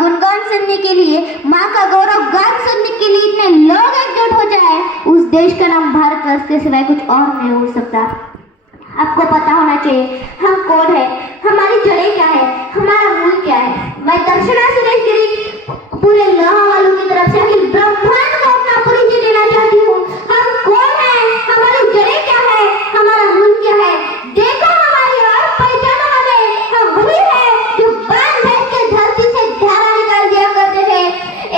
गुणगान सुनने के लिए, माँ का गौरव गान सुनने के लिए इतने लोग एकजुट हो जाए, उस देश का नाम भारत के सिवाय कुछ और नहीं हो सकता। आपको पता होना चाहिए हम कौन है, हमारी जड़ें क्या है, हमारा मूल क्या है। मैं दर्शना सुरेश गिरी पूरे लोहा वालों की तरफ से अखिल ब्रह्मांड को अपना परिचय देना चाहती हूँ। हम कौन है, हमारी जड़ें क्या है, हमारा मूल क्या है, देखो हमारी और पहचानो हमें। हम वही है जो बांध भेद के धरती से धारा निकाल दिया करते थे,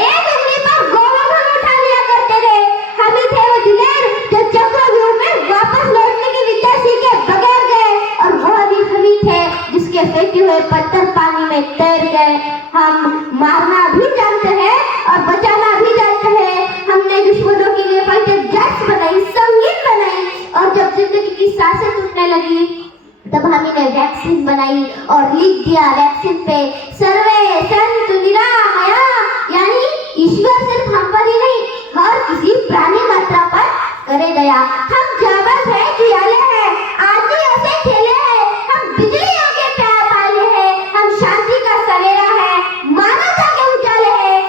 एक उंगली पर गोवर्धन उठा लिया करते थे। हम ही थे वो दिलेर जो चक्रव्यूह में वापस लौटने की विद्या सीखे बगैर गए, और वह भी हम ही थे जिसके फेंके हुए पत्थर पानी में तैर गए। हम मारना भी जानते हैं और बचाना भी जानते हैं। हमने दुश्मनों के लिए फाइटर जेट्स बनाई, संगीत बनाई, और जब जिंदगी की सांसें टूटने लगी तब हमने वैक्सीन बनाई और लिख दिया वैक्सीन पे सर्वे संतु निरामया, यानी ईश्वर सिर्फ हम पर ही नहीं हर किसी प्राणी मात्रा पर करे दया। हम जाबाज है, जियाले हैं, आदियों से खेले हैं, हम बिजलियों के प्यार पाले हैं, हम शांति का सवेरा है, मानवता के उजाले हैं।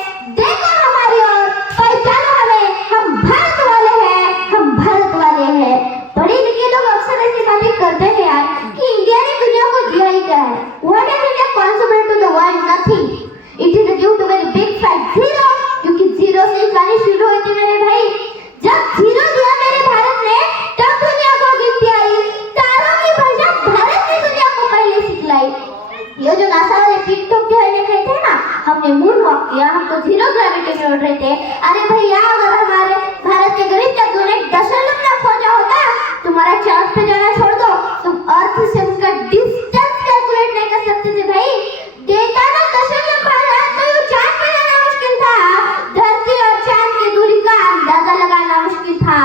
देखो हमारी ओर, पहचानो हमें, हम भारत वाले हैं, हम भारत वाले हैं। पढ़े लिखे लोग अक्सर ऐसी बातें करते हैं यार कि इंडिया ने दुनिया को दिया ही क्या है। What has India contributed to the world? Nothing. It is due to very big fact zero, क्योंकि जीरो से कहानी शुरू हुई थी मेरे भाई। जब जीरो दिया मेरे भारत ने, तब दुनिया को गिनती आई। तारों की भाषा भारत ने दुनिया को पहले सिखलाई। ये जो नासा वाले टिकटॉक के वाले कहते हैं ना, हमने मून वॉक किया, हम तो जीरो ग्रेविटी में उड़ रहे थे। अरे भैया, अगर हमारे भारत के गरीब तत्वों ने दशमलव न खोजा होता, तुम्हारा चांद पे जाना छोड़ दो, तुम अर्थ से उनका डिस्टेंस कैलकुलेट नहीं कर सकते थे भाई। डेटा ना दशमलव खोजा तो ये चांद पे जाना मुश्किल था, धरती और चांद की दूरी का अंदाजा लगाना मुश्किल था।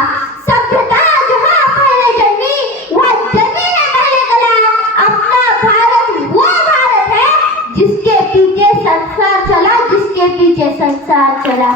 सभ्यता जहाँ पहले जन्मी, वह जमीन है पहले कला। अपना भारत वो भारत है जिसके पीछे संसार चला, जिसके पीछे संसार चला।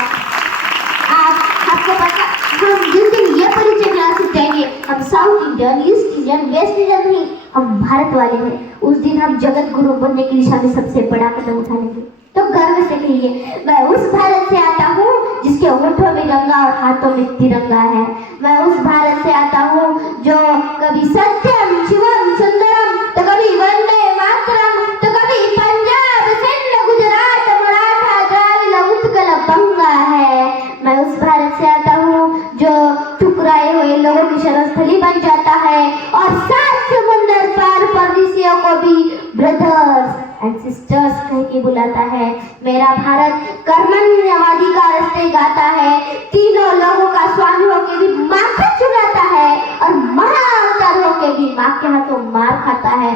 आपको पता, हम जिस दिन ये परिचय क्लास जाएंगे, हम south Indian, east Indian, West Indian नहीं, हम भारत वाले हैं। उस दिन हम जगत गुरु बनने की दिशा में सबसे बड़ा कदम उठा लेंगे। तो गर्व से कहिए, मैं उस भारत से आता हूँ जिसके होठों में गंगा और हाथों में तिरंगा है। मैं उस भारत से आता हूँ जो कभी सत्यम शिवम सुंदरम, तो कभी वंदे मातरम, तो कभी पंजाब सिंध गुजरात मराठा द्राविड़ उत्कल बंगा है। मैं उस भारत से आता हूँ जो ठुकराए हुए लोगों की शरणस्थली बन जाता है और सात समुंदर पार परदेशियों को भी ब्रदर्स एंड सिस्टर्स कह के बुलाता है। मेरा भारत कर्मण्यवादी का रास्ते गाता है, तीनों लोगों का स्वामी होके भी माथा चुराता है और महाअवतार होके भी माँ के हाथों मार खाता है।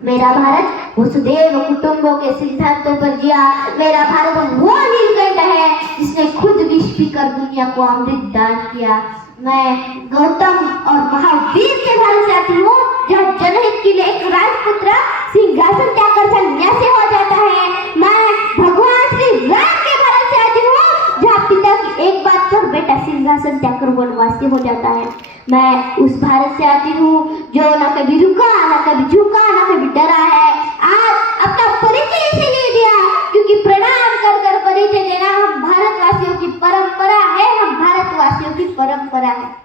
मेरा भारत वसुदेव कुटुंबों के सिद्धांतों पर जिया। मेरा भारत वो नीलकंठ है जिसने खुद विष पीकर दुनिया को अमृत दान किया। मैं गौतम और महावीर के भारत से आती हूँ, जहाँ जनहित के लिए एक राजपुत्र सिंहासन त्याग कर सन्यासी हो जाता है। मैं भगवान श्री राम के भारत से आती हूँ, जहाँ पिता की एक बात पर बेटा सिंहासन त्याग कर वनवासी हो जाता है। मैं उस भारत से आती हूँ जो न कभी रुका, न कभी झुका, न कभी डरा है। आज अपना परिचय इसीलिए दिया क्योंकि प्रणाम कर कर परिचय देना हम भारतवासियों की परंपरा है, हम भारतवासियों की परंपरा है।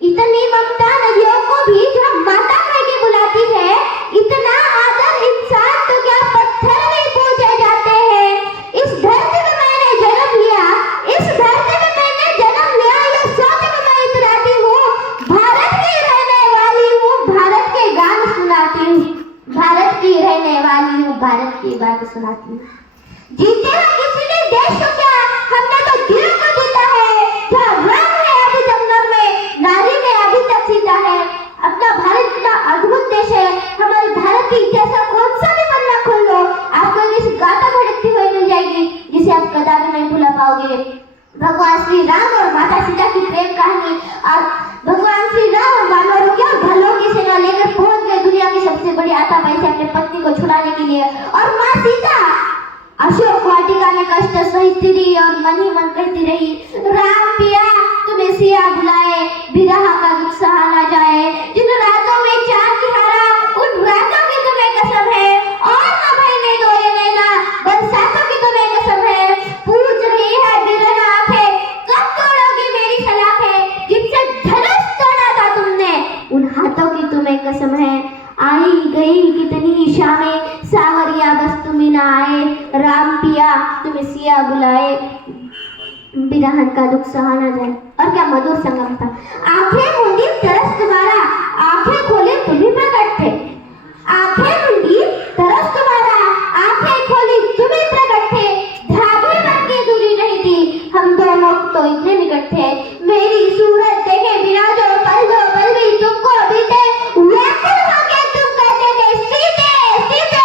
इतनी ममता नदियों को भी जो माता कह के बुलाती है, इतना आदर इंसान तो क्या पत्थर में पूजे जाते हैं। इस धरती में मैंने जन्म लिया, इस धरती में मैंने जन्म लिया, ये सोच के मैं इतराती हूँ। भारत की रहने वाली हूँ, भारत के गान सुनाती हूँ, भारत की रहने वाली हूँ, भारत की बात सुनाती हूँ। जीते हैं किसी ने देश को क्या, हमने तो दिल को जीता है। जहाँ राम है अभी जंगल में, नारी में अभी तक सीता है। अपना भारत इतना अद्भुत देश है, हमारे भारत की इतिहास कौन सा भी पन्ना खोल लो, आपको एक गाथा भड़कती हुई मिल जाएगी जिसे आप कदापि नहीं भुला पाओगे। भगवान श्री राम और माता सीता की प्रेम कहानी। और भगवान श्री राम वानरों के और भल्लों की सेना लेकर पहुंच गए दुनिया की सबसे बड़ी आतंकवादी से अपने पत्नी को छुड़ाने के लिए। और माँ सीता अशोक वाटिका में कष्ट सहती रही और मन ही मन कहती रही, राम पिया तुम्हें सिया बुलाए, विरह का दुख सहा ना जाए। जिन रातों में चांद की हारा, उन रातों की तुम्हें कसम है, और न भईने दो ये नैना, बरसातों की तो तुम्हें सिया बुलाए, बिरहन का दुख सहा न जाए। और क्या मधुर संगम था। आंखें मूंदी तरस तुम्हारा, आंखें खोले तुम ही प्रकट थे। आंखें मूंदी तरस तुम्हारा, आंखें खोली तुम ही प्रकट थे। धागे भर की दूरी नहीं थी, हम दोनों तो इतने निकट थे। मेरी सूरत देखे बिना जो पल भी तुमको बीते, व्याकुल होके तुम कहते थे सीते सीते,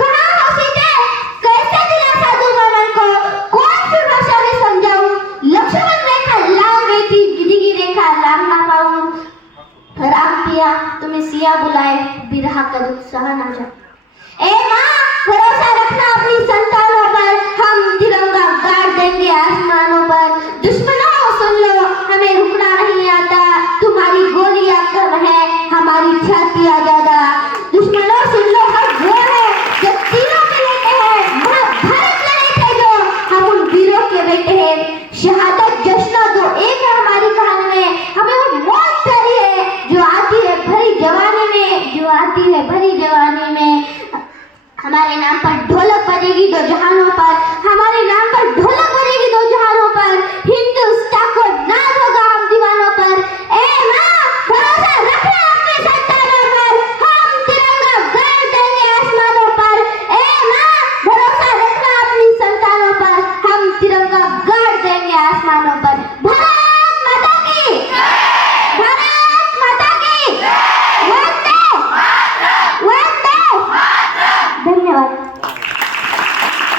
कहाँ हो सीते, कैसे दिलासा दूं मैं मन को, कौन सी भाषा में समझाऊं। लक्ष्मण रेखा लांघ गई थी, विधि की रेखा लांघ ना पाऊं। राम पिया तुम्हें सिया बुलाए, बिरहा का दुख सहा ना जाए।